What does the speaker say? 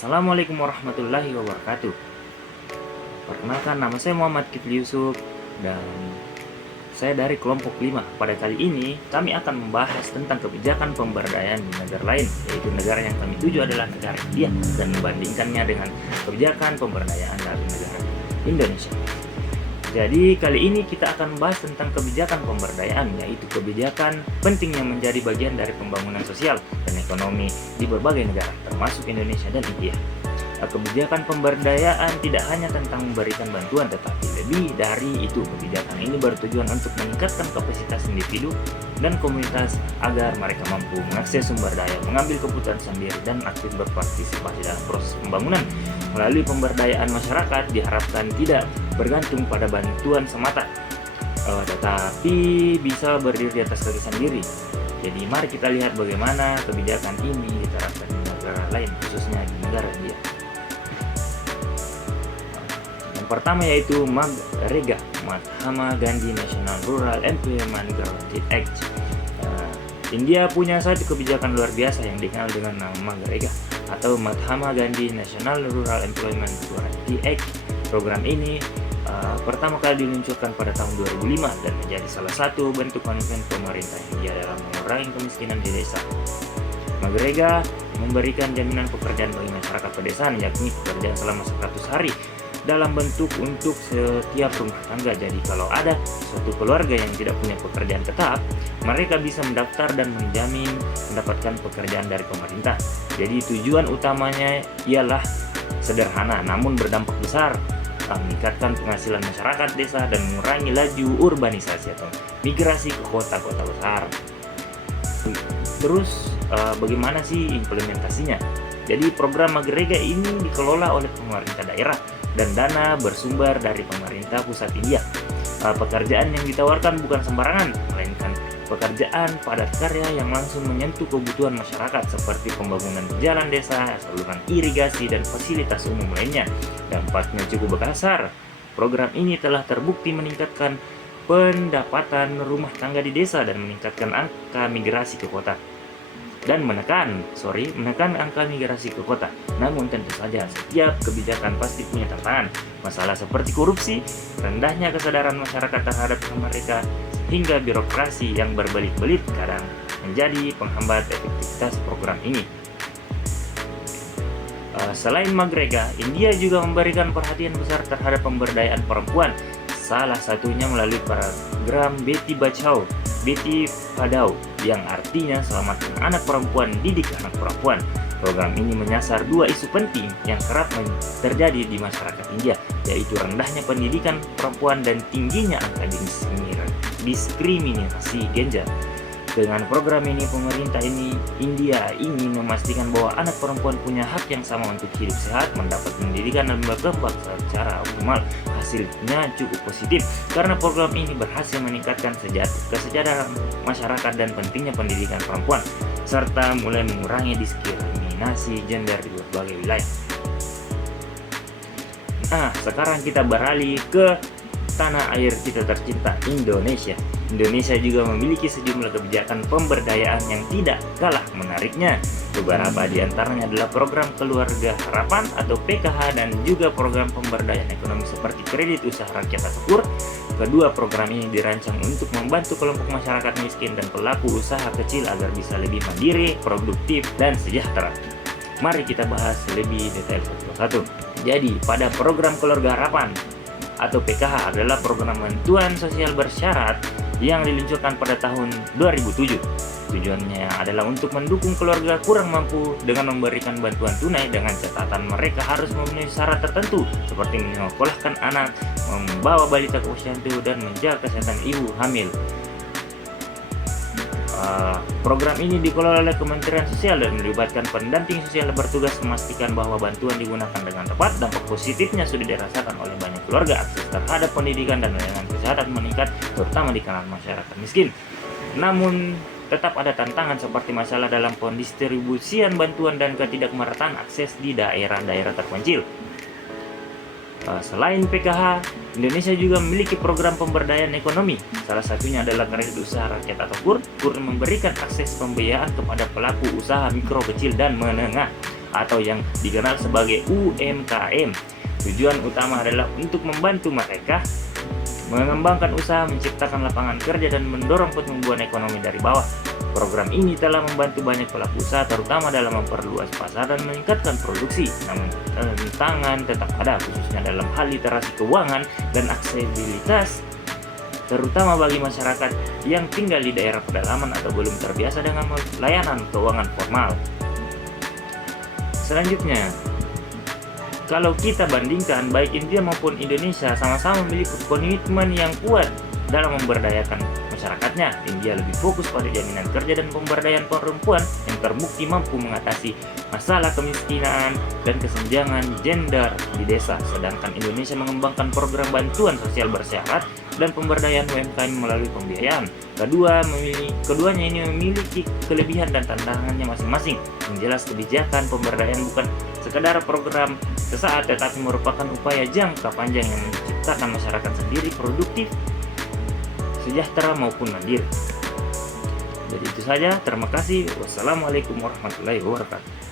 Assalamualaikum warahmatullahi wabarakatuh. Perkenalkan, nama saya Muhammad Kifli Yusuf dan saya dari kelompok 5. Pada kali ini kami akan membahas tentang kebijakan pemberdayaan di negara lain, yaitu negara yang kami tuju adalah negara India, dan membandingkannya dengan kebijakan pemberdayaan dari negara Indonesia. Jadi kali ini kita akan membahas tentang kebijakan pemberdayaan, yaitu kebijakan penting yang menjadi bagian dari pembangunan sosial dan ekonomi di berbagai negara, termasuk Indonesia dan India. Kebijakan pemberdayaan tidak hanya tentang memberikan bantuan, tetapi lebih dari itu. Kebijakan ini bertujuan untuk meningkatkan kapasitas individu dan komunitas agar mereka mampu mengakses sumber daya, mengambil keputusan sendiri, dan aktif berpartisipasi dalam proses pembangunan. Melalui pemberdayaan masyarakat diharapkan tidak bergantung pada bantuan semata, tetapi bisa berdiri di atas kaki sendiri. Jadi mari kita lihat bagaimana kebijakan ini diterapkan di negara lain, khususnya di negara India. Yang pertama yaitu MGNREGA, Mahatma Gandhi National Rural Employment Guarantee Act. India punya satu kebijakan luar biasa yang dikenal dengan nama MGNREGA atau Mahatma Gandhi National Rural Employment Guarantee Act. Program ini pertama kali diluncurkan pada tahun 2005 dan menjadi salah satu bentuk komitmen pemerintah India dalam mengurangi kemiskinan di desa. MGNREGA memberikan jaminan pekerjaan bagi masyarakat pedesaan, yakni pekerjaan selama 100 hari dalam bentuk untuk setiap rumah tangga. Jadi kalau ada suatu keluarga yang tidak punya pekerjaan tetap, mereka bisa mendaftar dan menjamin mendapatkan pekerjaan dari pemerintah. Jadi tujuan utamanya ialah sederhana namun berdampak besar, meningkatkan penghasilan masyarakat desa dan mengurangi laju urbanisasi atau migrasi ke kota-kota besar. Terus bagaimana sih implementasinya? Jadi program MGNREGA ini dikelola oleh pemerintah daerah dan dana bersumber dari pemerintah pusat India. Pekerjaan yang ditawarkan bukan sembarangan, melainkan pekerjaan padat karya yang langsung menyentuh kebutuhan masyarakat seperti pembangunan jalan desa, saluran irigasi, dan fasilitas umum lainnya. Dampaknya cukup besar. Program ini telah terbukti meningkatkan pendapatan rumah tangga di desa dan meningkatkan angka migrasi ke kota. Dan menekan angka migrasi ke kota. Namun tentu saja setiap kebijakan pasti punya tantangan. Masalah seperti korupsi, rendahnya kesadaran masyarakat terhadap mereka, hingga birokrasi yang berbelit-belit kadang menjadi penghambat efektivitas program ini. Selain MGNREGA, India juga memberikan perhatian besar terhadap pemberdayaan perempuan. Salah satunya melalui program Beti Bachao, Beti Padhao, yang artinya selamatkan anak perempuan, didik anak perempuan. Program ini menyasar dua isu penting yang kerap terjadi di masyarakat India, yaitu rendahnya pendidikan perempuan dan tingginya angka diskriminasi gender. Dengan program ini, pemerintah India ingin memastikan bahwa anak perempuan punya hak yang sama untuk hidup sehat, mendapat pendidikan, dan berkembang secara optimal. Hasilnya cukup positif karena program ini berhasil meningkatkan kesejahteraan masyarakat dan pentingnya pendidikan perempuan, serta mulai mengurangi diskriminasi gender di berbagai wilayah. Nah, sekarang kita beralih ke tanah air kita tercinta, Indonesia. Indonesia juga memiliki sejumlah kebijakan pemberdayaan yang tidak kalah menariknya. Beberapa di antaranya adalah program Keluarga Harapan atau PKH dan juga program pemberdayaan ekonomi seperti kredit usaha rakyat atau KUR. Kedua program ini dirancang untuk membantu kelompok masyarakat miskin dan pelaku usaha kecil agar bisa lebih mandiri, produktif, dan sejahtera. Mari kita bahas lebih detail satu persatu. Jadi, pada program Keluarga Harapan atau PKH adalah program bantuan sosial bersyarat yang diluncurkan pada tahun 2007. Tujuannya adalah untuk mendukung keluarga kurang mampu dengan memberikan bantuan tunai dengan catatan mereka harus memenuhi syarat tertentu seperti menyekolahkan anak, membawa balita ke posyandu, dan menjaga kesehatan ibu hamil. Program ini dikelola oleh Kementerian Sosial dan melibatkan pendamping sosial yang bertugas memastikan bahwa bantuan digunakan dengan tepat. Dampak positifnya sudah dirasakan oleh banyak keluarga. Akses terhadap pendidikan dan layanan kesehatan meningkat, terutama di kalangan masyarakat miskin. Namun tetap ada tantangan seperti masalah dalam pendistribusian bantuan dan ketidakmerataan akses di daerah-daerah terpencil. Selain PKH, Indonesia juga memiliki program pemberdayaan ekonomi. Salah satunya adalah kredit usaha rakyat atau KUR. KUR memberikan akses pembiayaan kepada pelaku usaha mikro, kecil, dan menengah. atau yang dikenal sebagai UMKM. Tujuan utama adalah untuk membantu mereka mengembangkan usaha, menciptakan lapangan kerja, dan mendorong pertumbuhan ekonomi dari bawah. Program ini telah membantu banyak pelaku usaha, terutama dalam memperluas pasar dan meningkatkan produksi. Namun, tantangan tetap ada, khususnya dalam hal literasi keuangan dan aksesibilitas, terutama bagi masyarakat yang tinggal di daerah pedalaman atau belum terbiasa dengan layanan keuangan formal. Selanjutnya, kalau kita bandingkan, baik India maupun Indonesia sama-sama memiliki komitmen yang kuat dalam memberdayakan masyarakatnya. India lebih fokus pada jaminan kerja dan pemberdayaan perempuan yang terbukti mampu mengatasi masalah kemiskinan dan kesenjangan gender di desa, sedangkan Indonesia mengembangkan program bantuan sosial bersyarat dan pemberdayaan UMKM melalui pembiayaan. Keduanya ini memiliki kelebihan dan tantangannya masing-masing. Yang jelas, kebijakan pemberdayaan bukan sekedar program sesaat, tetapi merupakan upaya jangka panjang yang menciptakan masyarakat sendiri produktif, sejahtera maupun mandiri. Jadi itu saja, terima kasih. Wassalamualaikum warahmatullahi wabarakatuh.